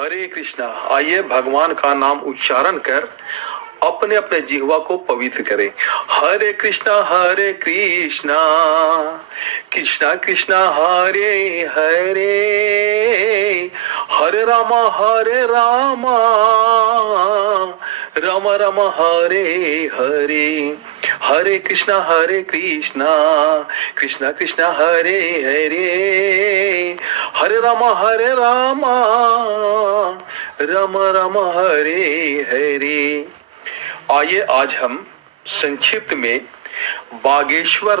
हरे कृष्णा। आइए भगवान का नाम उच्चारण कर अपने अपने जिह्वा को पवित्र करें। हरे कृष्णा कृष्णा कृष्णा हरे हरे, हरे रामा राम राम हरे हरे। हरे कृष्णा कृष्णा कृष्णा हरे हरे, हरे राम राम राम हरे हरे। आइए आज हम संक्षिप्त में बागेश्वर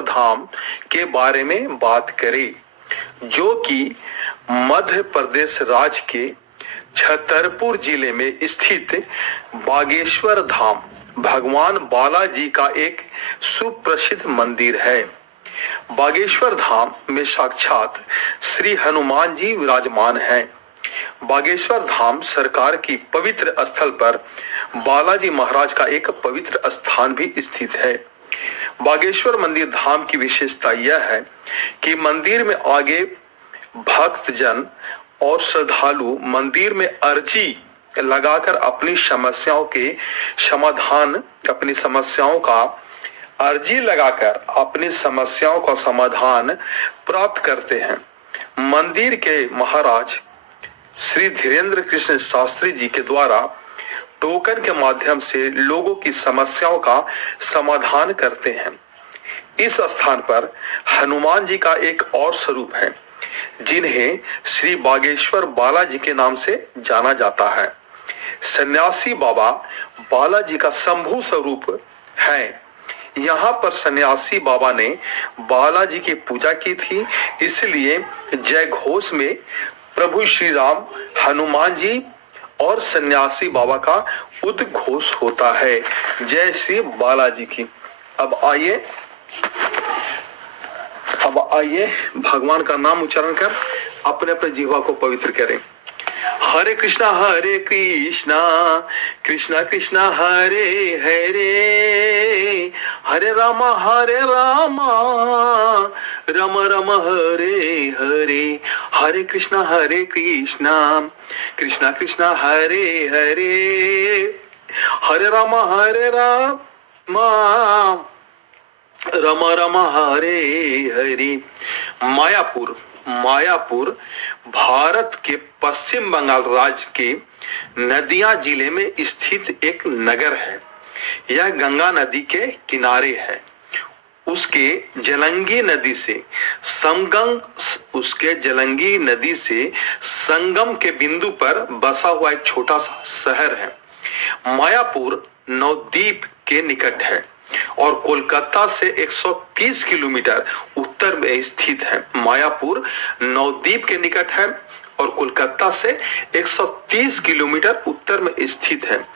धाम के बारे में बात करें, जो कि मध्य प्रदेश राज्य के छतरपुर जिले में स्थित बागेश्वर धाम भगवान बालाजी का एक सुप्रसिद्ध मंदिर है। बागेश्वर धाम में साक्षात श्री हनुमान जी विराजमान हैं। बागेश्वर धाम सरकार की पवित्र स्थल पर बालाजी महाराज का एक पवित्र स्थान भी स्थित है। बागेश्वर मंदिर धाम की विशेषता यह है कि मंदिर में आगे भक्तजन और श्रद्धालु मंदिर में अर्जी लगाकर अपनी समस्याओं का समाधान प्राप्त करते हैं। मंदिर के महाराज श्री धीरेन्द्र कृष्ण शास्त्री जी के द्वारा टोकन के माध्यम से लोगों की समस्याओं का समाधान करते हैं। इस स्थान पर हनुमान जी का एक और स्वरूप है, जिन्हें श्री बागेश्वर बालाजी के नाम से जाना जाता है। सन्यासी बाबा बालाजी का शंभु स्वरूप है। यहाँ पर सन्यासी बाबा ने बालाजी की पूजा की थी, इसलिए जय घोष में प्रभु श्री राम, हनुमान जी और सन्यासी बाबा का उद्घोष होता है। जय श्री बालाजी की। अब आइए भगवान का नाम उच्चारण कर अपने अपने जीवा को पवित्र करें। हरे कृष्णा कृष्णा कृष्णा हरे हरे, हरे राम राम राम हरे हरे। हरे कृष्णा कृष्णा कृष्णा हरे हरे, हरे राम राम राम हरे हरे। मायापुर भारत के पश्चिम बंगाल राज्य के नदिया जिले में स्थित एक नगर है। यह गंगा नदी के किनारे है। उसके जलंगी नदी से संगम के बिंदु पर बसा हुआ एक छोटा सा शहर है। मायापुर नवद्वीप के निकट है और कोलकाता से 130 किलोमीटर उत्तर में स्थित है। मायापुर नवद्वीप के निकट है और कोलकाता से 130 किलोमीटर उत्तर में स्थित है।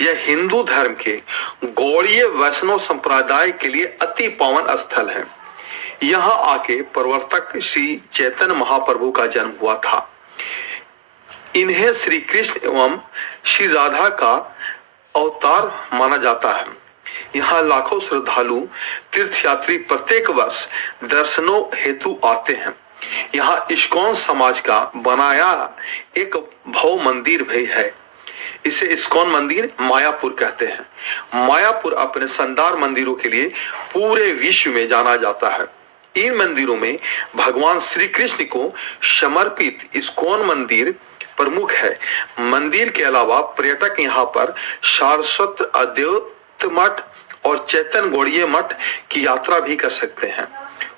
यह हिंदू धर्म के गौड़ीय वैष्णव संप्रदाय के लिए अति पावन स्थल है। यहाँ आके प्रवर्तक श्री चैतन्य महाप्रभु का जन्म हुआ था। इन्हें श्री कृष्ण एवं श्री राधा का अवतार माना जाता है। यहाँ लाखों श्रद्धालु तीर्थयात्री प्रत्येक वर्ष दर्शनों हेतु आते हैं। यहाँ इस्कॉन समाज का बनाया एक भव्य मंदिर भी है। इसे इस्कॉन मंदिर मायापुर कहते हैं। मायापुर अपने शानदार मंदिरों के लिए पूरे विश्व में जाना जाता है। इन मंदिरों में भगवान श्री कृष्ण को समर्पित इस्कॉन मंदिर प्रमुख है। मंदिर के अलावा पर्यटक यहाँ पर सारस्वत अद्वैत मठ और चैतन्य गौड़ीय मठ की यात्रा भी कर सकते हैं।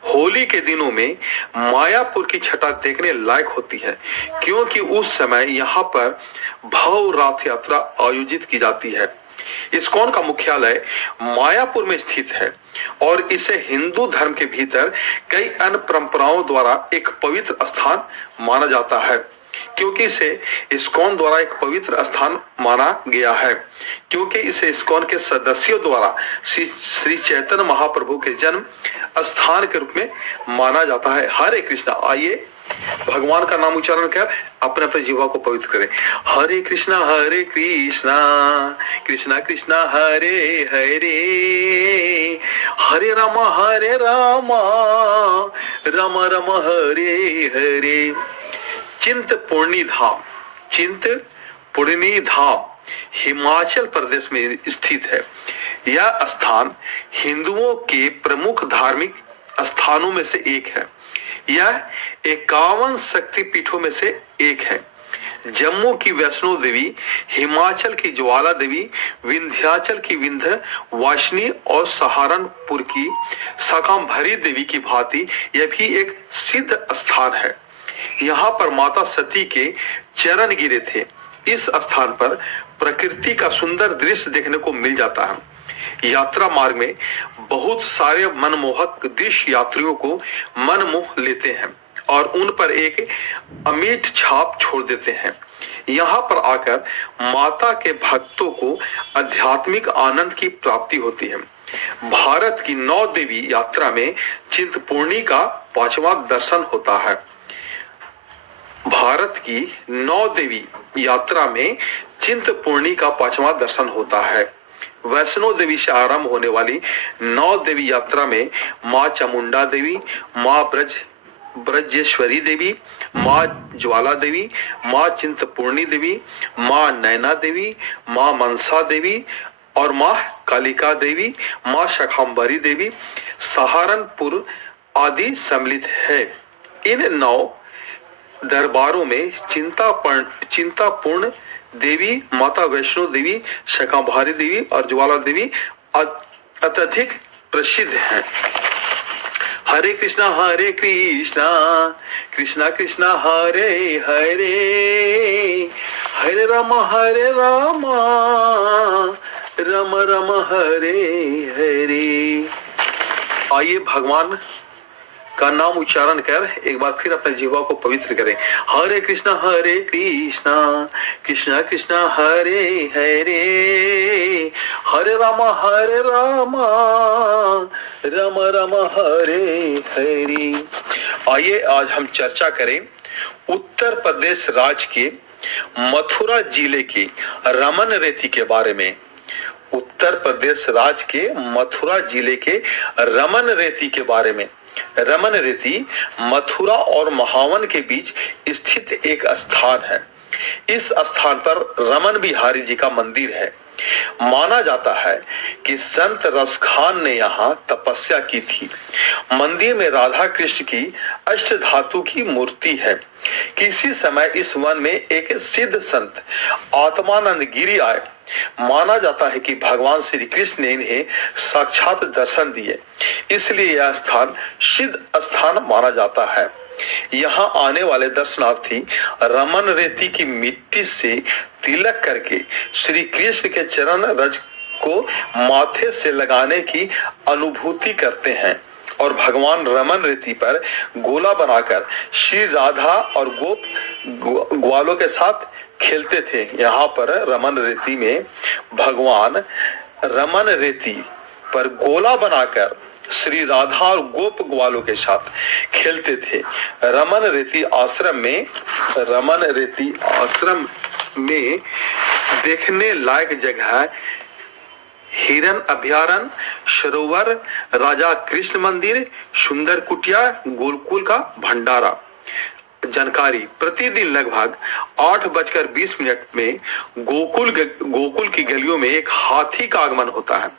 होली के दिनों में मायापुर की छटा देखने लायक होती है, क्योंकि उस समय यहाँ पर भव्य रथ यात्रा आयोजित की जाती है। इस्कॉन का मुख्यालय मायापुर में स्थित है और इसे हिंदू धर्म के भीतर कई अन्य परंपराओं द्वारा एक पवित्र स्थान माना जाता है। क्योंकि इसे इस्कॉन द्वारा एक पवित्र स्थान माना गया है, क्योंकि इसे इस्कॉन के सदस्यों द्वारा श्री चैतन्य महाप्रभु के जन्म स्थान के रूप में माना जाता है। हरे कृष्णा। आइए भगवान का नाम उच्चारण कर अपने अपने जीवा को पवित्र करें। हरे कृष्णा कृष्णा कृष्णा हरे हरे, हरे राम राम राम हरे हरे। चिंतपूर्णी धाम, चिंतपूर्णी धाम हिमाचल प्रदेश में स्थित है। यह स्थान हिंदुओं के प्रमुख धार्मिक स्थानों में से एक है। यह 51 शक्तिपीठों में से एक है। जम्मू की वैष्णो देवी, हिमाचल की ज्वाला देवी, विंध्याचल की विंध्यवासिनी और सहारनपुर की शाकंभरी देवी की भांति यह भी एक सिद्ध स्थान है। यहाँ पर माता सती के चरण गिरे थे। इस स्थान पर प्रकृति का सुंदर दृश्य देखने को मिल जाता है। यात्रा मार्ग में बहुत सारे मनमोहक दृश्य यात्रियों को मनमोह लेते हैं और उन पर एक अमिट छाप छोड़ देते हैं। यहाँ पर आकर माता के भक्तों को आध्यात्मिक आनंद की प्राप्ति होती है। भारत की 9 देवी यात्रा में चिंतपूर्णी का 5वां दर्शन होता है। भारत की 9 देवी यात्रा में चिंतपूर्णी का 5वां दर्शन होता है। वैष्णो देवी से आरंभ होने वाली 9 देवी यात्रा में माँ चामुंडा देवी, माँ ब्रजेश्वरी देवी, माँ ज्वाला देवी, माँ चिंतपूर्णी देवी, माँ नैना देवी, माँ मनसा देवी और माँ कालिका देवी, माँ शाकंभरी देवी, सहारनपुर आदि सम्मिलित है। इन 9 दरबारों में चिंतापूर्ण देवी, माता वैष्णो देवी, शाकंभरी देवी और ज्वाला देवी अत्यधिक प्रसिद्ध हैं। हरे कृष्णा कृष्णा कृष्णा हरे हरे, हरे राम राम राम हरे हरे। आइए भगवान का नाम उच्चारण कर एक बार फिर अपने जीवा को पवित्र करें। हरे कृष्णा कृष्णा कृष्णा हरे हरे, हरे राम राम राम हरे हरे। आइए आज हम चर्चा करें उत्तर प्रदेश राज्य के मथुरा जिले के रमन रेती के बारे में। उत्तर प्रदेश राज्य के मथुरा जिले के रमन रेती के बारे में। रमन रेती मथुरा और महावन के बीच स्थित एक स्थान है। इस स्थान पर रमन बिहारी जी का मंदिर है। माना जाता है कि संत रसखान ने यहाँ तपस्या की थी। मंदिर में राधा कृष्ण की अष्ट धातु की मूर्ति है। किसी समय इस वन में एक सिद्ध संत आत्मानंद गिरी आए। माना जाता है कि भगवान श्री कृष्ण ने इन्हें साक्षात दर्शन दिए, इसलिए यह स्थान सिद्ध स्थान माना जाता है। यहाँ आने वाले दर्शनार्थी रमन रेती की मिट्टी से तिलक करके श्री कृष्ण के चरण रज को माथे से लगाने की अनुभूति करते हैं और भगवान रमन रेती पर गोला बनाकर श्री राधा और ग्वालों के साथ खेलते थे। यहाँ पर रमन रेती में भगवान रमन रेती पर गोला बनाकर श्री राधा और गोप ग्वालों के साथ खेलते थे। रमन रेती आश्रम में देखने लायक जगह हिरन अभयारण्य, सरोवर, राजा कृष्ण मंदिर, सुंदर कुटिया, गोकुल का भंडारा। जानकारी, प्रतिदिन लगभग 8:20 में गोकुल की गलियों में एक हाथी का आगमन होता है।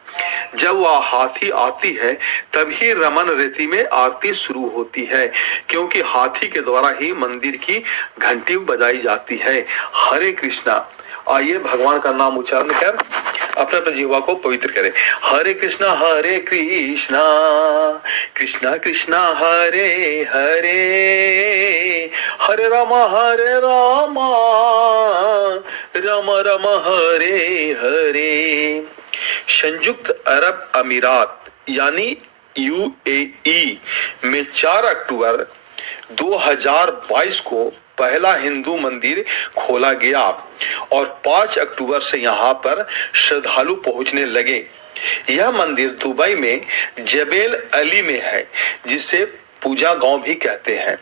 जब वह हाथी आती है तभी रमन रेती में आरती शुरू होती है, क्योंकि हाथी के द्वारा ही मंदिर की घंटी बजाई जाती है। हरे कृष्णा। आइए भगवान का नाम उच्चारण कर अपने जीवा को पवित्र करें। हरे कृष्णा कृष्णा कृष्णा हरे हरे, हरे राम राम राम हरे हरे। संयुक्त अरब अमीरात यानी UAE में 4 अक्टूबर 2022 को पहला हिंदू मंदिर खोला गया और 5 अक्टूबर से यहाँ पर श्रद्धालु पहुंचने लगे। यह मंदिर दुबई में जबेल अली में है, जिसे पूजा गांव भी कहते हैं।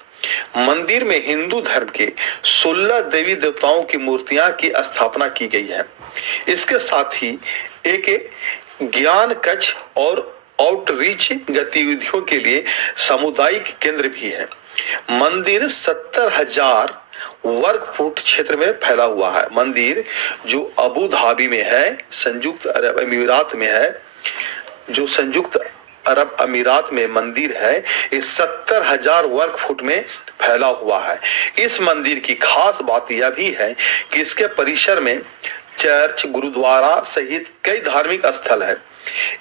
मंदिर में हिंदू धर्म के 16 देवी देवताओं की मूर्तियां की स्थापना की गई है। इसके साथ ही एक ज्ञान कक्ष और आउटरीच गतिविधियों के लिए सामुदायिक केंद्र भी है। मंदिर 70,000 वर्ग फुट क्षेत्र में फैला हुआ है। मंदिर जो अबू धाबी में है, संयुक्त अरब अमीरात में है, जो संयुक्त अरब अमीरात में मंदिर है, इस 70,000 वर्ग फुट में फैला हुआ है। इस मंदिर की खास बात यह भी है कि इसके परिसर में चर्च, गुरुद्वारा सहित कई धार्मिक स्थल है।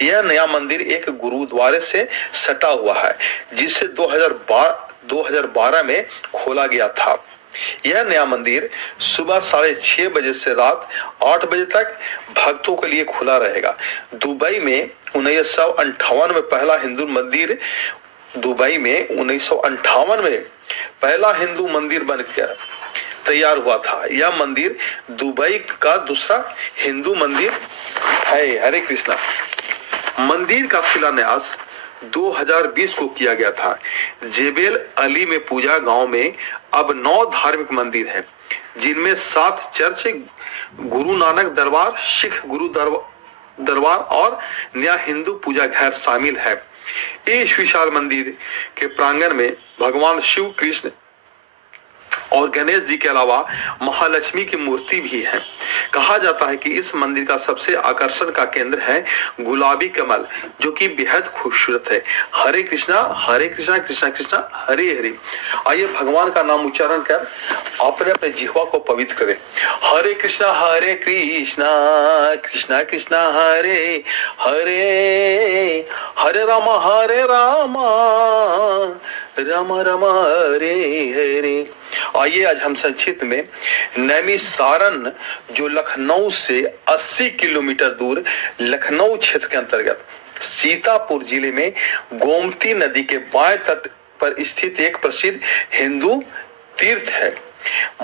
यह नया मंदिर एक गुरुद्वारे से सटा हुआ है, जिसे 2012 में खोला गया था। यह नया मंदिर सुबह 6:30 बजे से रात 8 बजे तक भक्तों के लिए खुला रहेगा। दुबई में 1958 में पहला हिंदू मंदिर दुबई में 1958 में पहला हिंदू मंदिर बनकर तैयार हुआ था। यह मंदिर दुबई का दूसरा हिंदू मंदिर है। हरे कृष्णा। मंदिर का शिलान्यास 2020 को किया गया था। जेबेल अली में पूजा गांव में अब 9 धार्मिक मंदिर हैं, जिनमें 7 चर्च, गुरु नानक दरबार, सिख गुरु दरबार और नया हिंदू पूजा घर शामिल है। इस विशाल मंदिर के प्रांगण में भगवान शिव, कृष्ण और गणेश जी के अलावा महालक्ष्मी की मूर्ति भी है। कहा जाता है कि इस मंदिर का सबसे आकर्षण का केंद्र है गुलाबी कमल, जो कि बेहद खूबसूरत है। हरे कृष्णा कृष्णा कृष्णा हरे हरे। आइए भगवान का नाम उच्चारण कर अपने अपने जिह्वा को पवित्र करें। हरे कृष्णा कृष्णा कृष्णा हरे हरे, हरे रामा राम राम हरे हरे। आइए आज हम संक्षिप्त में नैमिषारण्य, जो लखनऊ से 80 किलोमीटर दूर लखनऊ क्षेत्र के अंतर्गत सीतापुर जिले में गोमती नदी के बाएं तट पर स्थित एक प्रसिद्ध हिंदू तीर्थ है।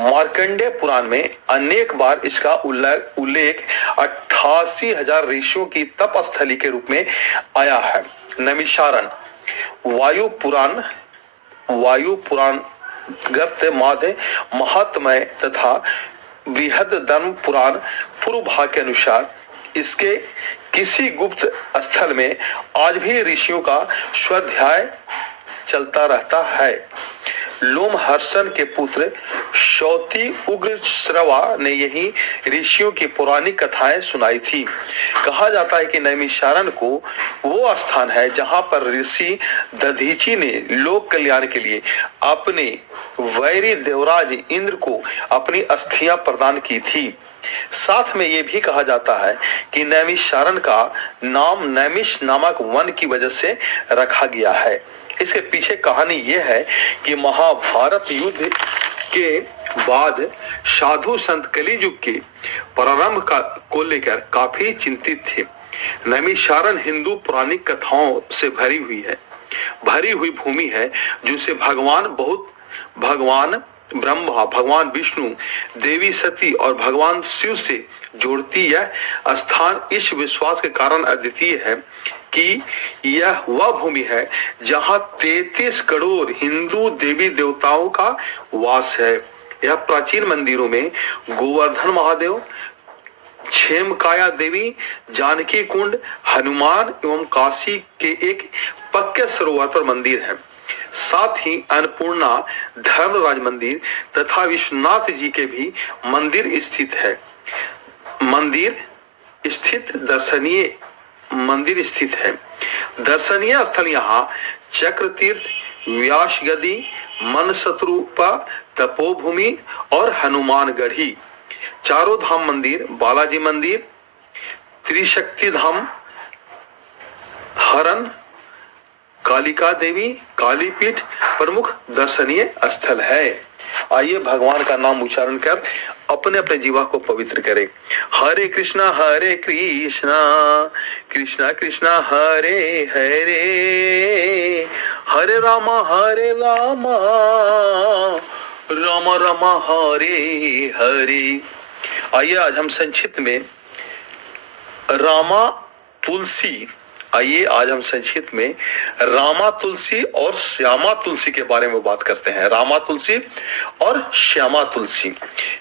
मार्कंडेय पुराण में अनेक बार इसका उल्लेख 88,000 ऋषियों की तपस्थली के रूप में आया है। नैमिषारण्य वायु पुराण गर्त माध्य महात्मय तथा बृहद धर्म पुराण पूर्व भाग के अनुसार इसके किसी गुप्त स्थल में आज भी ऋषियों का स्वाध्याय चलता रहता है। लोमहर्षण के पुत्र शौती उग्र श्रवा ने यही ऋषियों की पौराणिक कथाएं सुनाई थी। कहा जाता है कि नैमिषारण्य को वो स्थान है जहां पर ऋषि दधीची ने लोक कल्याण के लिए अपने वैरी देवराज इंद्र को अपनी अस्थियां प्रदान की थी। साथ में ये भी कहा जाता है कि नैमिषारण्य का नाम नैमिष नामक वन की वजह से रखा गया है। इसके पीछे कहानी यह है कि महाभारत युद्ध के बाद साधु संत कलियुग के प्रारंभ को लेकर काफी चिंतित थे। नैमिषारण्य हिंदू पौराणिक कथाओं से भरी हुई भूमि है, जिसे भगवान ब्रह्मा, भगवान विष्णु, देवी सती और भगवान शिव से जोड़ती यह स्थान इस विश्वास के कारण अद्वितीय है कि यह वह भूमि है जहां 33 करोड़ हिंदू देवी देवताओं का वास है। यह प्राचीन मंदिरों में गोवर्धन महादेव, क्षेमकाया देवी, जानकी कुंड, हनुमान एवं काशी के एक पक्के सरोवर पर मंदिर है। साथ ही अन्नपूर्णा धर्मराज मंदिर तथा विश्वनाथ जी के भी मंदिर स्थित है। दर्शनीय स्थल यहाँ चक्र तीर्थ, व्यास गदी, मनसतरूपा तपोभूमि और हनुमानगढ़ी, चारों धाम मंदिर, बालाजी मंदिर, त्रिशक्ति धाम, हरन, कालिका देवी, कालीपीठ प्रमुख दर्शनीय स्थल है। आइए भगवान का नाम उच्चारण कर अपने अपने जीवा को पवित्र करें। हरे कृष्णा कृष्णा कृष्णा हरे हरे, हरे रामा राम राम हरे हरे। आइए आज हम संक्षिप्त में रामा तुलसी और श्यामा तुलसी के बारे में बात करते हैं। रामा तुलसी और श्यामा तुलसी।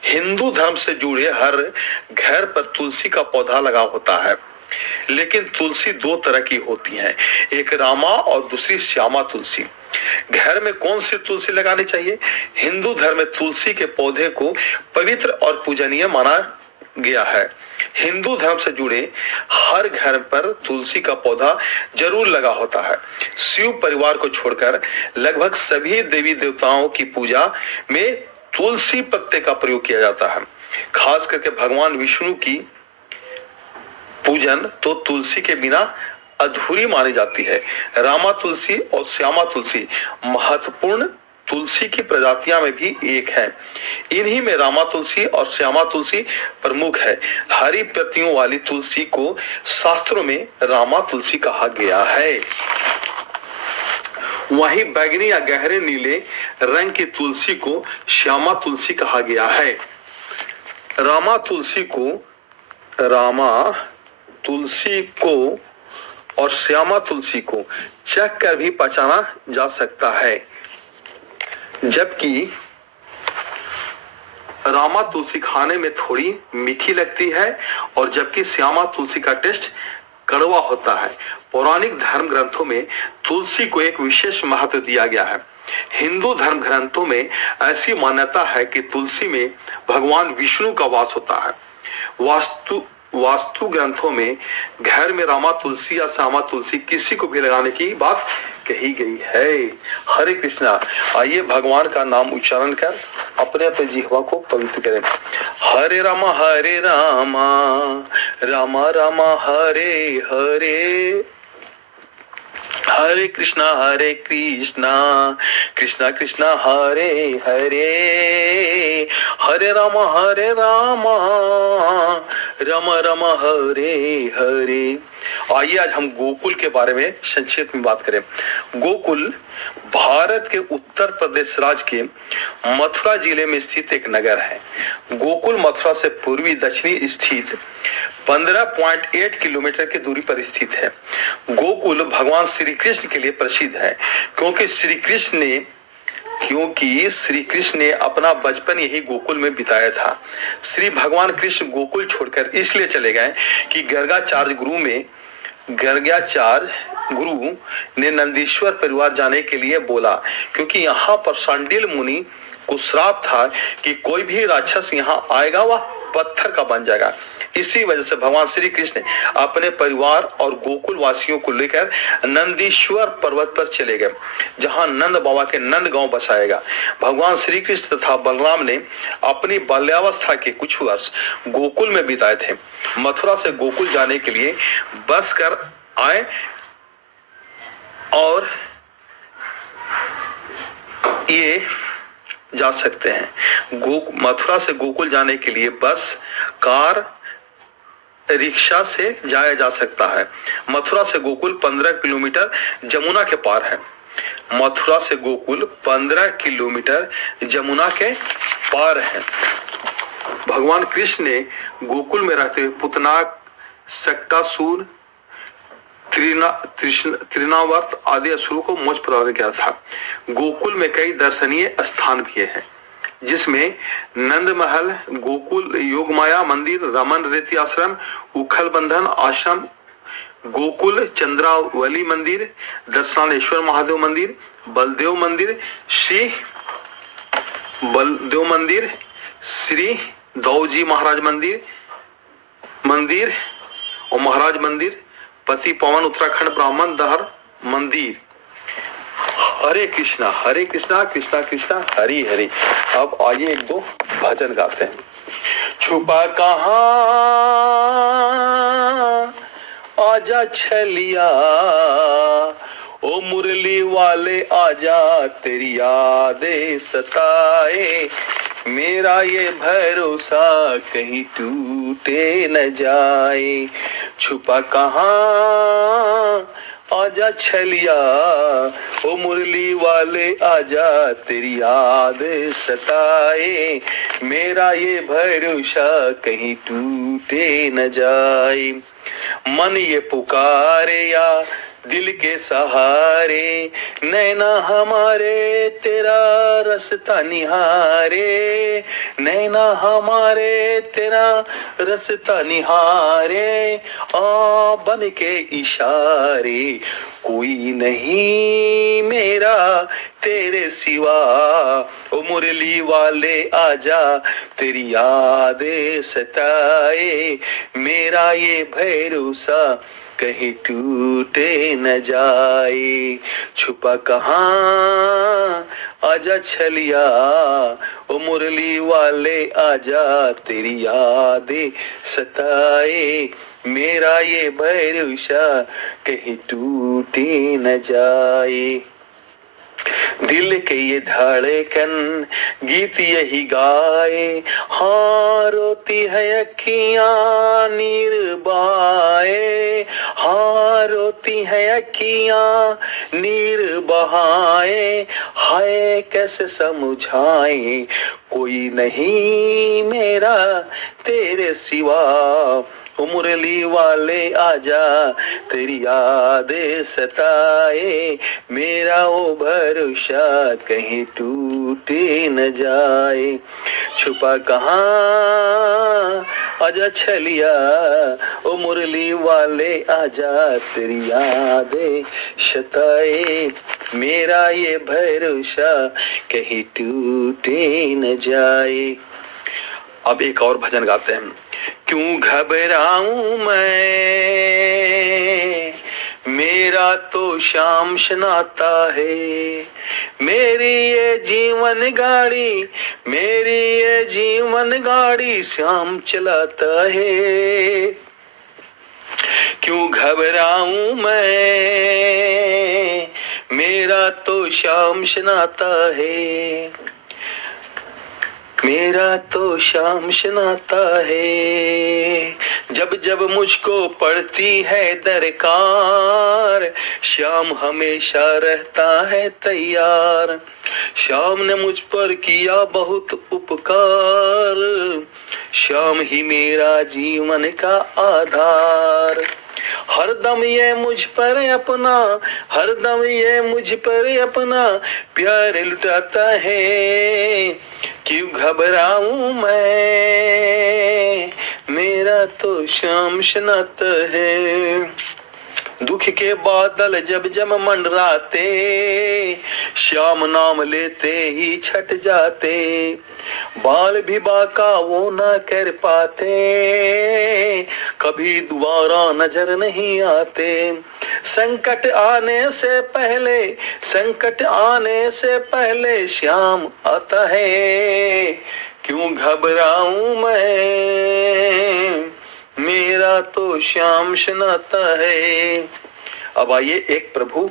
हिंदू धर्म से जुड़े हर घर पर तुलसी का पौधा लगा होता है, लेकिन तुलसी 2 तरह की होती हैं, एक रामा और दूसरी श्यामा तुलसी। घर में कौन सी तुलसी लगानी चाहिए? हिंदू धर्म में तुलसी के पौधे को पवित्र और पूजनीय माना गया है। हिंदू धर्म से जुड़े हर घर पर तुलसी का पौधा जरूर लगा होता है। शिव परिवार को छोड़कर लगभग सभी देवी देवताओं की पूजा में तुलसी पत्ते का प्रयोग किया जाता है। खास करके भगवान विष्णु की पूजन तो तुलसी के बिना अधूरी मानी जाती है। रामा तुलसी और श्यामा तुलसी महत्वपूर्ण तुलसी की प्रजातियां में भी एक है। इन्हीं में रामा तुलसी और श्यामा तुलसी प्रमुख है। हरी पत्तियों वाली तुलसी को शास्त्रों में रामा तुलसी कहा गया है। वहीं बैगनी या गहरे नीले रंग की तुलसी को श्यामा तुलसी कहा गया है। रामा तुलसी को और श्यामा तुलसी को चख कर भी पचाना जा सकता है, जबकि रामा तुलसी खाने में थोड़ी मीठी लगती है और जबकि श्यामा तुलसी का टेस्ट कड़वा होता है। पौराणिक धर्म ग्रंथों में तुलसी को एक विशेष महत्व दिया गया है। हिंदू धर्म ग्रंथों में ऐसी मान्यता है कि तुलसी में भगवान विष्णु का वास होता है। वास्तु ग्रंथों में घर में रामा तुलसी या श्यामा तुलसी किसी को भी लगाने की बात कही गई है। हरे कृष्णा। आइए भगवान का नाम उच्चारण कर अपने अपने जिह्वा को पवित्र करें। हरे रामा रामा रामा हरे हरे, हरे कृष्णा कृष्णा कृष्णा हरे हरे, हरे रामा रामा रामा हरे हरे। आइए आज हम गोकुल के बारे में संक्षेप में बात करें। गोकुल भारत के उत्तर प्रदेश राज्य के मथुरा जिले में स्थित एक नगर है। गोकुल मथुरा से पूर्वी दक्षिणी स्थित 15.8 किलोमीटर की दूरी पर स्थित है। गोकुल भगवान श्री कृष्ण के लिए प्रसिद्ध है, क्योंकि श्री कृष्ण ने अपना बचपन यही गोकुल में बिताया था। श्री भगवान कृष्ण गोकुल छोड़कर इसलिए चले गए कि गर्गाचार्य गुरु ने नंदीश्वर परिवार जाने के लिए बोला, क्योंकि यहाँ पर शांडिल मुनि को श्राप था कि कोई भी राक्षस यहाँ आएगा वह पत्थर का बन जाएगा। इसी वजह से भगवान श्री कृष्ण अपने परिवार और गोकुल वासियों को लेकर नंदीश्वर पर्वत पर चले गए, जहां नंद बाबा के नंद गांव बसाएगा। भगवान श्री कृष्ण तथा बलराम ने अपनी बाल्यावस्था के कुछ वर्ष गोकुल में बिताए थे। मथुरा से गोकुल जाने के लिए बस कर आए और ये जा सकते हैं। मथुरा से गोकुल जाने के लिए बस, कार, रिक्शा से जाया जा सकता है। मथुरा से गोकुल 15 किलोमीटर जमुना के पार है। मथुरा से गोकुल 15 किलोमीटर जमुना के पार है। भगवान कृष्ण ने गोकुल में रहते हुए पुतनाक, सक्टासुर, तृणावर्त आदि असुरों को मोक्ष प्रदान किया था। गोकुल में कई दर्शनीय स्थान भी हैं, जिसमें नंद महल, गोकुल योगमाया मंदिर, रमन रेती आश्रम, उखल बंधन आश्रम, गोकुल चंद्रावली मंदिर, दर्शनानेश्वर महादेव मंदिर, बलदेव मंदिर, श्री दौजी महाराज मंदिर और महाराज मंदिर, पति पवन उत्तराखंड ब्राह्मण दहर मंदिर। हरे कृष्णा कृष्णा कृष्णा हरि हरि। अब आइए एक दो भजन गाते हैं। छुपा कहाँ आजा छलिया, ओ मुरली वाले आजा, तेरी यादें सताए, मेरा ये भरोसा कहीं टूटे न जाए। छुपा कहाँ आजा छलिया, ओ मुरली वाले आजा, तेरी याद सताए, मेरा ये भरोसा कहीं टूटे न जाए। मन ये पुकारे या दिल के सहारे, नैना हमारे तेरा रास्ता निहारे, नैना हमारे तेरा रास्ता निहारे, आ बन के इशारे, कोई नहीं मेरा तेरे सिवा, ओ मुरली वाले आजा तेरी यादें सताए, मेरा ये भरोसा कहीं टूटे न जाए, छुपा कहाँ आजा छलिया, ओ मुरली वाले आजा तेरी यादें सताए, मेरा ये भरोसा कहीं टूटे न जाए। दिल के ये धड़कन गीत यही गाए, हाँ रोती है अखियां नीर बहाए, हाँ रोती है अखियां नीर बहाए, हाय कैसे समझाए, कोई नहीं मेरा तेरे सिवा, ओ मुरली वाले आजा तेरी यादें सताए, मेरा वो भरोसा कहीं टूटे न जाए, छुपा कहाँ आजा छलिया, ओ मुरली वाले आजा तेरी यादें सताए, मेरा ये भरोसा कहीं टूटे न जाए। अब एक और भजन गाते हैं। क्यों घबराऊं मैं, मेरा तो श्याम शनाता है, मेरी ये जीवन गाड़ी, मेरी ये जीवन गाड़ी श्याम चलाता है। क्यों घबराऊं मैं, मेरा तो श्याम शनाता है, मेरा तो श्याम शनाता है, जब जब मुझको पड़ती है दरकार, श्याम हमेशा रहता है तैयार, श्याम ने मुझ पर किया बहुत उपकार, श्याम ही मेरा जीवन का आधार, हरदम ये मुझ पर अपना, हरदम ये मुझ पर अपना प्यार लुटाता है, क्यों घबराऊं मैं, मेरा तो श्याम शनाता है। दुख के बादल जब जब मंडराते, श्याम नाम लेते ही छट जाते, बाल भी बाका वो ना कर पाते, कभी दोबारा नजर नहीं आते, संकट आने से पहले, संकट आने से पहले श्याम आता है, क्यों घबराऊं मैं, मेरा तो श्याम शनाता है। अब आइए एक प्रभु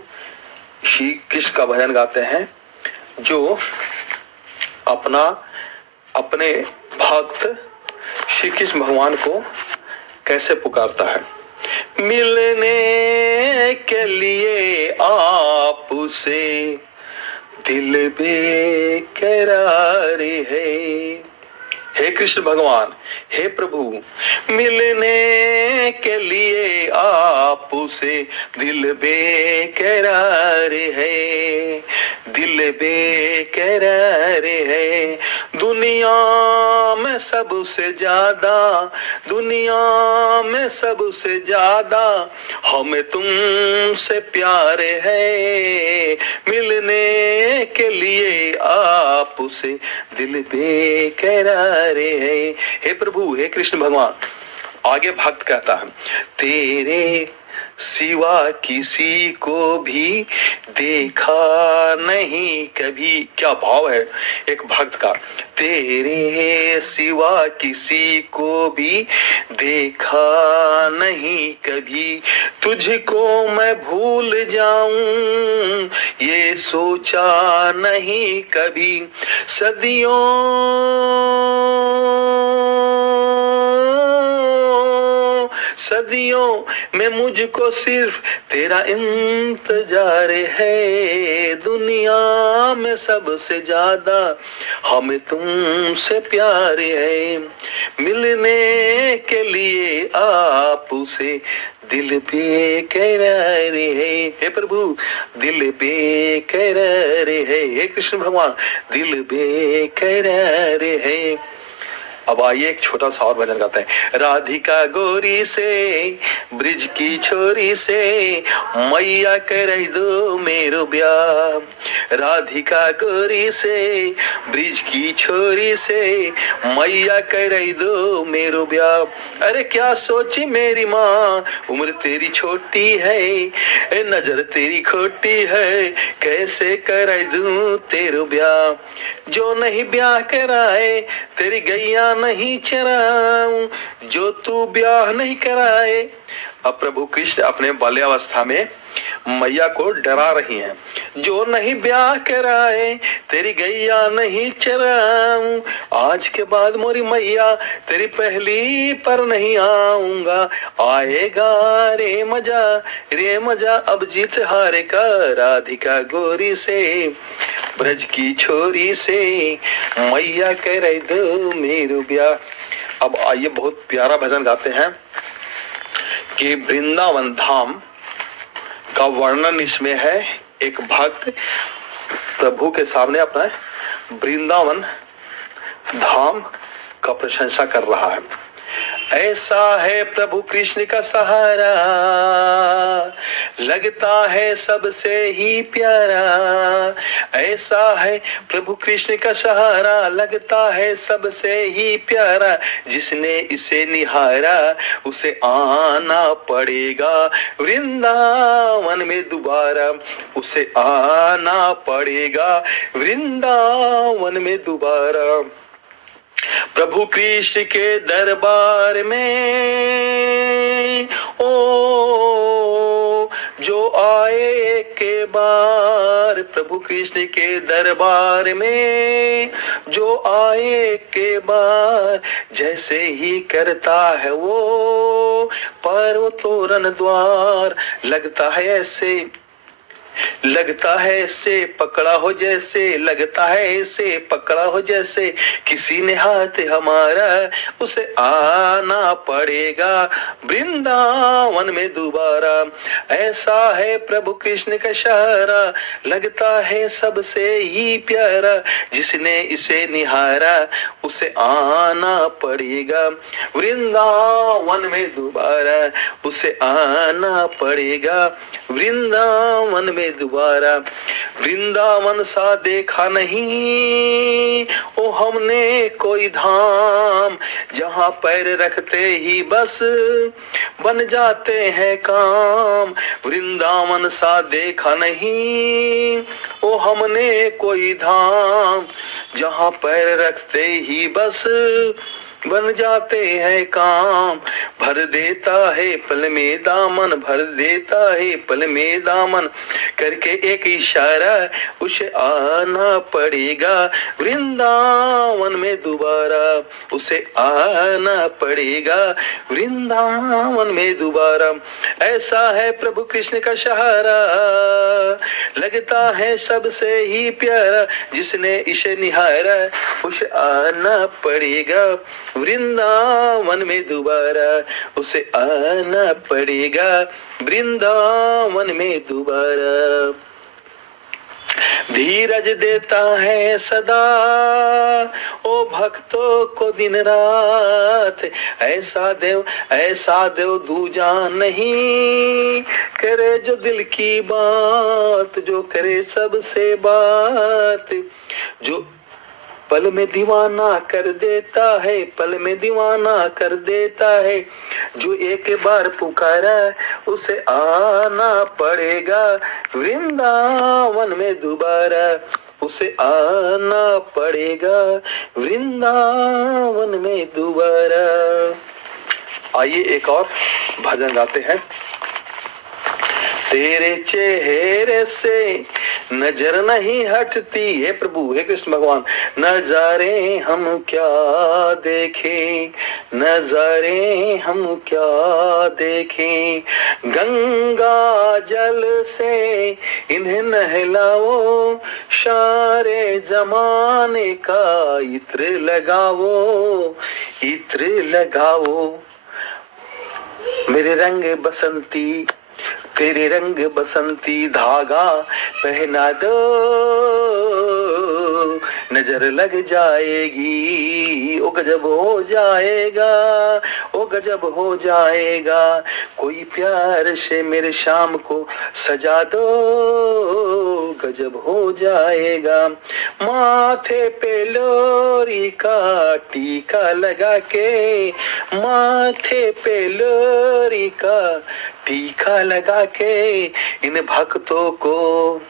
श्री कृष्ण का भजन गाते हैं, जो अपना अपने भक्त श्री कृष्ण भगवान को कैसे पुकारता है। मिलने के लिए आपसे दिल बेकरार है, हे कृष्ण भगवान, हे प्रभु, मिलने के लिए आपसे दिल बेकरार है, दिल बेकरार है, दुनिया में सबसे ज्यादा, दुनिया में सबसे ज्यादा हमें तुमसे प्यार है, मिलने के लिए आपसे दिल बेकरार है। हे प्रभु, हे कृष्ण भगवान। आगे भक्त कहता है, तेरे सिवा किसी को भी देखा नहीं कभी। क्या भाव है एक भक्त का, तेरे सिवा किसी को भी देखा नहीं कभी, तुझको मैं भूल जाऊं ये सोचा नहीं कभी, सदियों सदियों में मुझको सिर्फ तेरा इंतजार है, दुनिया में सबसे ज्यादा हमें तुमसे प्यार है, मिलने के लिए आपसे दिल बेकरार है। हे प्रभु दिल बेकरार है, हे कृष्ण भगवान दिल बेकरार है। अब आइए एक छोटा सा और भजन गाते हैं। राधिका गोरी से ब्रिज की छोरी से मैया कर दो मेरो ब्याह, राधिका गोरी से ब्रिज की छोरी से मैया कर दो मेरो ब्याह। अरे क्या सोची मेरी माँ, उम्र तेरी छोटी है, नजर तेरी खोटी है, कैसे कर दूं तेरो ब्याह, जो नहीं ब्याह कराए तेरी गैया नहीं चराऊं, जो तू ब्याह नहीं कराए। अब प्रभु कृष्ण अपने बाल्यावस्था में मैया को डरा रही हैं, जो नहीं ब्याह कराए तेरी गैया नहीं चराऊं, आज के बाद मोरी मैया तेरी पहली पर नहीं आऊंगा, आएगा रे मजा अब जीत हारे का, राधिका गोरी से ब्रज की छोरी से मैया कर दो मेरो ब्याह। अब आइए बहुत प्यारा भजन गाते हैं कि वृंदावन धाम का वर्णन इसमें है। एक भक्त प्रभु के सामने अपना वृंदावन धाम का प्रशंसा कर रहा है। ऐसा है प्रभु कृष्ण का सहारा, लगता है सबसे ही प्यारा, ऐसा है प्रभु कृष्ण का सहारा, लगता है सबसे ही प्यारा, जिसने इसे निहारा उसे आना पड़ेगा वृंदावन में दोबारा, उसे आना पड़ेगा वृंदावन में दोबारा। प्रभु कृष्ण के दरबार में ओ जो आए के बार, प्रभु कृष्ण के दरबार में जो आए के बार, जैसे ही करता है वो पर तोरण द्वार, लगता है ऐसे पकड़ा हो जैसे, लगता है ऐसे पकड़ा हो जैसे किसी ने हाथ हमारा, उसे आना पड़ेगा वृंदावन में दोबारा। ऐसा है प्रभु कृष्ण का सहारा, लगता है सबसे ही प्यारा, जिसने इसे निहारा उसे आना पड़ेगा वृंदावन में दोबारा, उसे आना पड़ेगा वृंदावन में दोबारा। वृंदावन सा देखा नहीं ओ हमने कोई धाम, जहां पैर रखते ही बस बन जाते हैं काम, वृंदावन सा देखा नहीं ओ हमने कोई धाम, जहां पैर रखते ही बस बन जाते हैं काम, भर देता है पल में दामन, भर देता है पल में दामन, करके एक इशारा उसे आना पड़ेगा वृंदावन में दोबारा, उसे आना पड़ेगा वृंदावन में दोबारा। ऐसा है प्रभु कृष्ण का सहारा, लगता है सबसे ही प्यारा, जिसने इसे निहारा उसे आना पड़ेगा वृंदावन में दोबारा, उसे आना पड़ेगा वृंदावन में दोबारा। धीरज देता है सदा ओ भक्तों को दिन रात, ऐसा देव दूजा नहीं, करे जो दिल की बात, जो करे सबसे बात, जो पल में दीवाना कर देता है, पल में दीवाना कर देता है, जो एक बार पुकारा उसे आना पड़ेगा वृंदावन में दोबारा, उसे आना पड़ेगा वृंदावन में दोबारा। आइए एक और भजन गाते हैं। तेरे चेहरे से नजर नहीं हटती, हे प्रभु हे कृष्ण भगवान, नजारे हम क्या देखें, नजारे हम क्या देखें, गंगा जल से इन्हें नहलाओ, सारे जमाने का इत्र लगाओ, इत्र लगाओ। मेरे रंग बसंती, तेरे रंग बसंती धागा पहना दो, नजर लग जाएगी, ओ गजब हो जाएगा, ओ गजब हो जाएगा। कोई प्यार से मेरे शाम को सजा दो, गजब हो जाएगा। माथे पे लोरी का टीका लगा के, माथे पे लोरी का टीका लगा के, इन भक्तों को,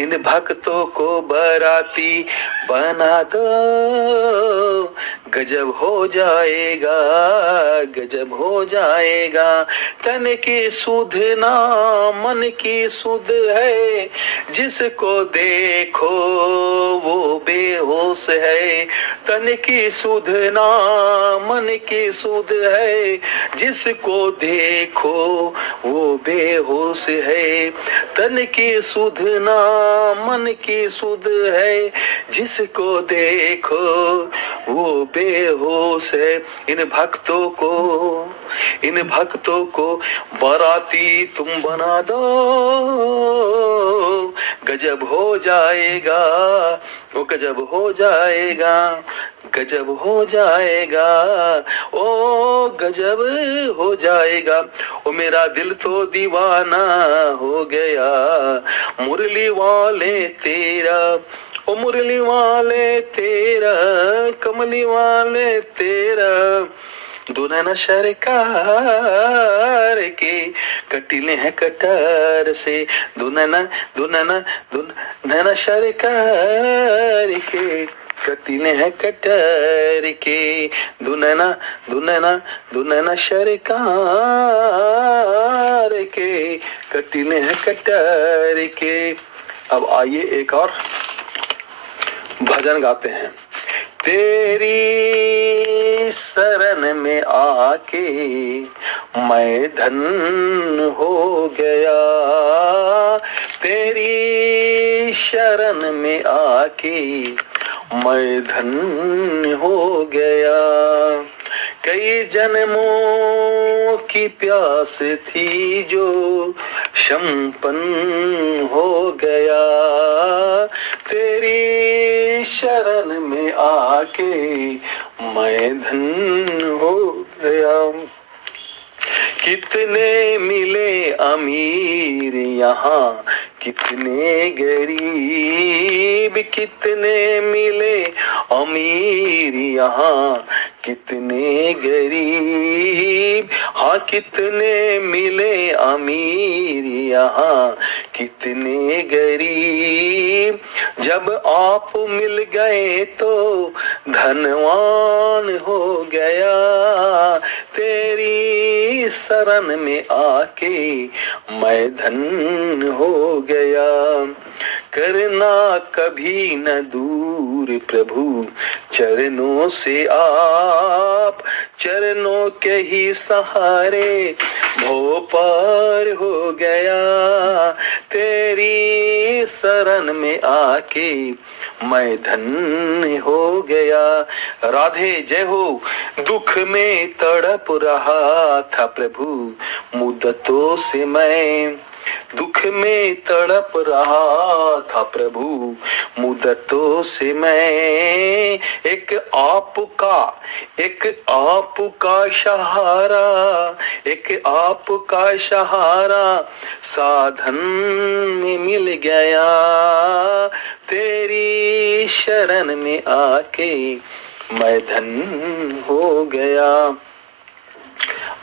इन भक्तों को बाराती बना दो, गजब हो जाएगा, गजब हो जाएगा। तन की सुध ना मन की सुध है, जिसको देखो वो बेहोश है। तन की सुध ना मन की सुध है, जिसको देखो वो बेहोश है। तन की सुध ना मन की सुध है, जिसको देखो वो बेहोश है। इन भक्तों को, इन भक्तों को बाराती तुम बना दो, गजब हो जाएगा, वो गजब हो जाएगा, गजब हो जाएगा, ओ गजब हो जाएगा। ओ मेरा दिल तो दीवाना हो गया, मुरली वाले तेरा, ओ मुरली वाले तेरा, कमली वाले तेरा। दुल्हन सरकार के कटीले हैं कटार से, दुल्हन दुल्हन दुल्हन सरकार के कटीले हैं कटार के, दुल्हन दुल्हन दुल्हन सरकार के कटीले हैं कटार के। अब आइए एक और भजन गाते हैं। तेरी शरण में आके मैं धन हो गया, तेरी शरण में आके मैं धन हो गया। कई जन्मों की प्यास थी जो संपन्न हो गया, तेरी शरण में आके मैं धन हो गया। कितने मिले अमीर यहाँ, कितने गरीब, कितने मिले अमीर यहाँ, कितने गरीब। हाँ कितने मिले अमीर यहाँ, कितने गरीब। जब आप मिल गए तो धनवान हो गया, तेरी शरण में आके मैं धन हो गया। करना कभी न दूर प्रभु चरणों से आप, चरणों के ही सहारे भव पार हो गया, तेरी शरण में आके मैं धन्य हो गया। राधे जय हो। दुख में तड़प रहा था प्रभु मुद्दतों से मैं, दुख में तड़प रहा था प्रभु मुद्दतों से मैं। एक आपका सहारा, एक आपका सहारा साधन में मिल गया, तेरी शरण में आके मैं धन हो गया।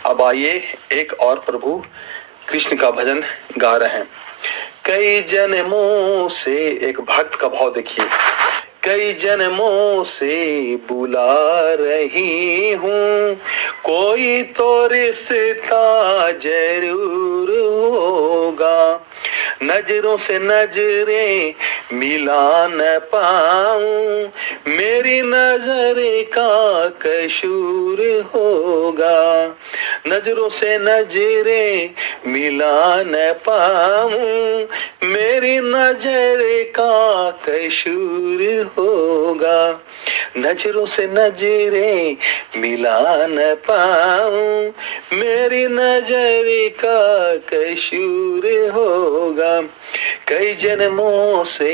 अब आइए एक और प्रभु कृष्ण का भजन गा रहे हैं। कई जन्मों से, एक भक्त का भाव देखिए, कई जन्मों से बुला रही हूँ, कोई तो रिश्ता जरूर होगा। नजरों से नजरें मिला न पाऊं, मेरी नजर का कसूर होगा। नजरों से नजरें मिला न पाऊं, मेरी नजर का कसूर होगा। नजरों से नजरें मिला न पाऊं, मेरी नजर का कसूर होगा। कई जन्मों से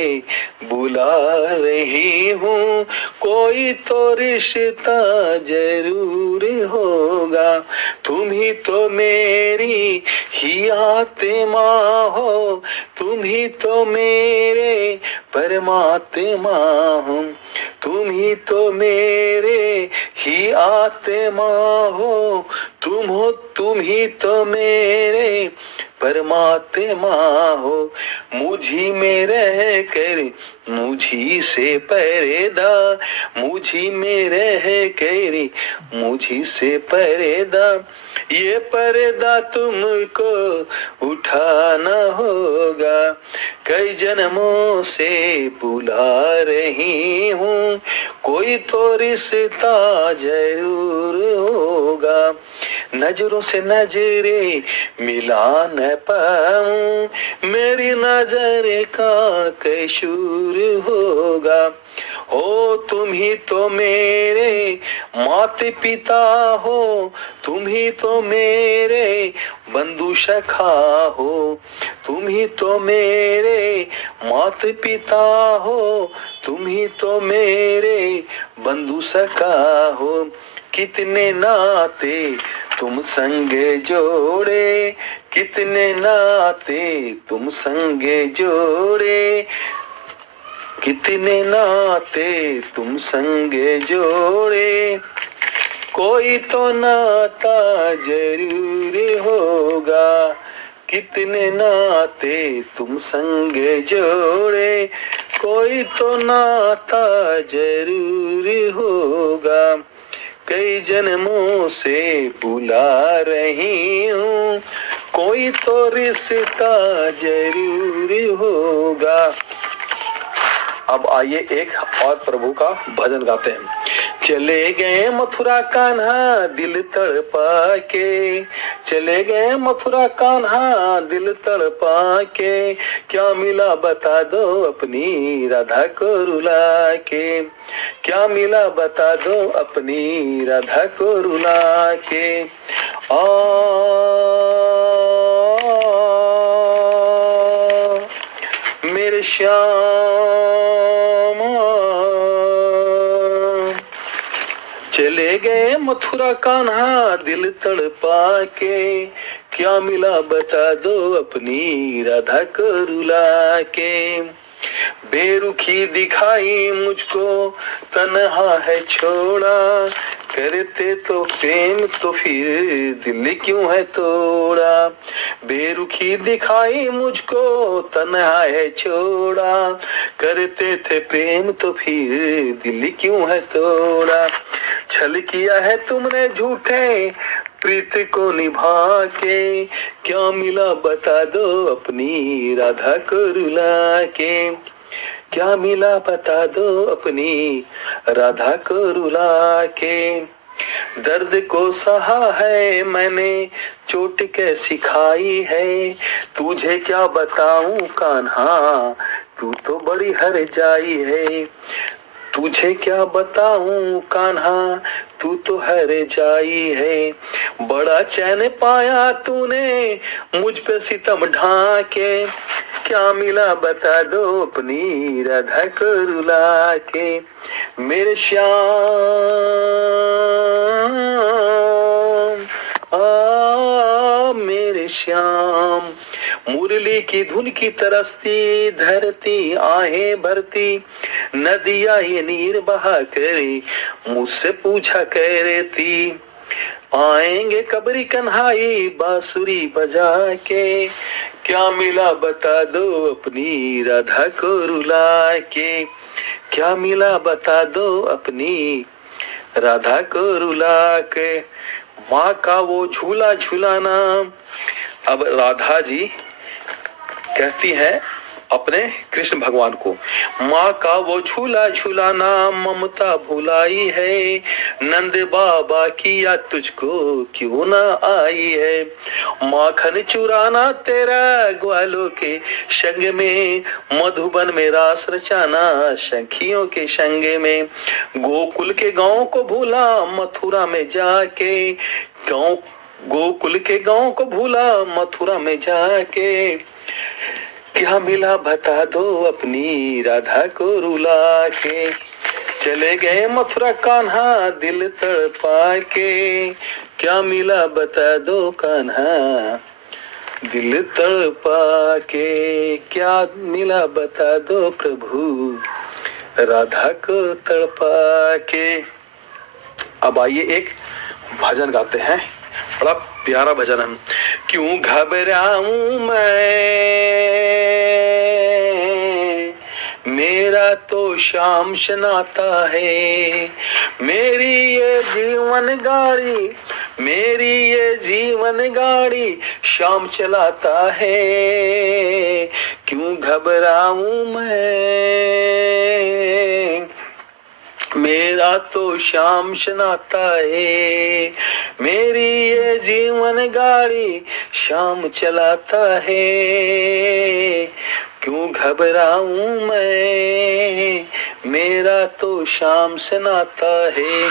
बुला रही हूँ, कोई तो रिश्ता जरूर होगा। तुम ही तो मेरी ही आत्मा हो, तुम ही तो मेरे परमात्मा हो। तुम ही तो मेरे ही आत्मा हो, तुम ही तो मेरे परमात्मा हो। मुझी में रह कर मुझी से पर्दा, मुझी में रह कर मुझी से पर्दा, ये पर्दा तुमको उठाना होगा। कई जन्मों से बुला रही हूँ, कोई तो रिश्ता जरूर होगा। नजरों से नजरे मिला न पाऊं, मेरी नजर का कसूर होगा। हो तुम ही तो मेरे माता पिता हो, तुम ही तो मेरे बंधु सखा हो। तुम ही तो मेरे माता पिता हो, तुम ही तो मेरे बंधु सखा हो। कितने नाते तुम संग जोड़े, कितने नाते तुम संग जोड़े, कितने नाते तुम संग जोड़े। कोई तो नाता जरूर होगा। कितने नाते तुम संग जोड़े, कोई तो नाता जरूर होगा। कई जन्मों से बुला रही हूँ, कोई तो रिश्ता जरूर होगा। अब आइए एक और प्रभु का भजन गाते हैं। चले गए मथुरा कान्हा दिल तड़पा के, चले गए मथुरा कान्हा दिल तड़पा के। क्या मिला बता दो अपनी राधा को रुला के, क्या मिला बता दो अपनी राधा को रुला के। मेरे श्याम चले गए मथुरा कान्हा दिल तड़पा के। क्या मिला बता दो अपनी राधा को रुला के। बेरुखी दिखाई मुझको तन्हा है छोड़ा, करते तो प्रेम तो फिर दिल क्यों है तोड़ा। बेरुखी दिखाई मुझको तन्हा है छोड़ा, करते थे प्रेम तो फिर दिल क्यों है तोड़ा। छल किया है तुमने झूठे प्रीत को निभा के। क्या मिला बता दो अपनी राधा को रुला के। क्या मिला बता दो अपनी राधा को रुला के। दर्द को सहा है मैंने चोट कैसी खाई है, तुझे क्या बताऊं कान्हा तू तो बड़ी हर जाई है। तुझे क्या बताऊं कान्हा तू तो हर जाई है। बड़ा चैन पाया तूने मुझ पे सितम ढाके। क्या मिला बता दो अपनी राधा को रुला के। मेरे श्याम मेरे श्याम, मुरली की धुन की तरसती धरती आहें भरती, नदिया ये नीर बहा करे मुझसे पूछा करती। आएंगे कबरी कन्हाई बांसुरी बजा के। क्या मिला बता दो अपनी राधा को रुला के। क्या मिला बता दो अपनी राधा को रुला के। माँ का वो झूला झूलाना। अब राधा जी कहती है अपने कृष्ण भगवान को। माँ का वो झूला झूलाना ममता भुलाई है, नंद बाबा की याद तुझको क्यों ना आई है। माखन चुराना तेरा ग्वालों के संग में, मधुबन में रास रचाना सखियों के संग में। गोकुल के गांव को भूला मथुरा में जाके, गांव गोकुल के गांव को भूला मथुरा में जाके। क्या मिला बता दो अपनी राधा को रुला के, चले गए मथुरा कान्हा दिल तड़पा के। क्या मिला बता दो कान्हा दिल तड़पा के, क्या मिला बता दो प्रभु राधा को तड़पा के। अब आइए एक भजन गाते हैं, बड़ा प्यारा भजन है। क्यों घबराऊं मैं, मेरा तो श्याम शनाता है। मेरी ये जीवन गाड़ी, मेरी ये जीवन गाड़ी श्याम चलाता है। क्यों घबराऊं मैं, मेरा तो श्याम शनाता है। मेरी ये जीवन गाड़ी श्याम चलाता है। क्यों घबराऊं मैं, मेरा तो श्याम शनाता है।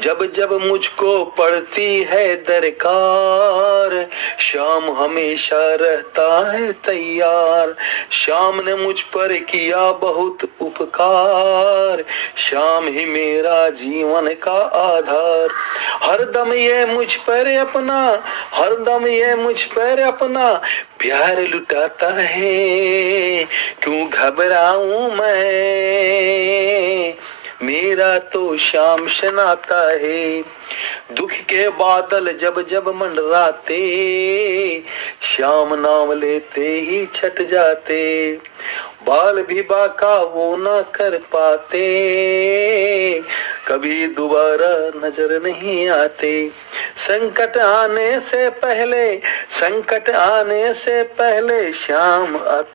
जब जब मुझको पड़ती है दरकार, श्याम हमेशा रहता है तैयार। श्याम ने मुझ पर किया बहुत उपकार, श्याम ही मेरा जीवन का आधार। हरदम ये मुझ पर अपना, हरदम ये मुझ पर अपना प्यार लुटाता है। क्यों घबराऊं मैं, मेरा तो श्याम शनाता है। दुख के बादल जब जब मंडराते, श्याम नाम लेते ही छट जाते। बाल भी बाका वो ना कर पाते, कभी दोबारा नजर नहीं आते। संकट आने से पहले, संकट आने से पहले श्याम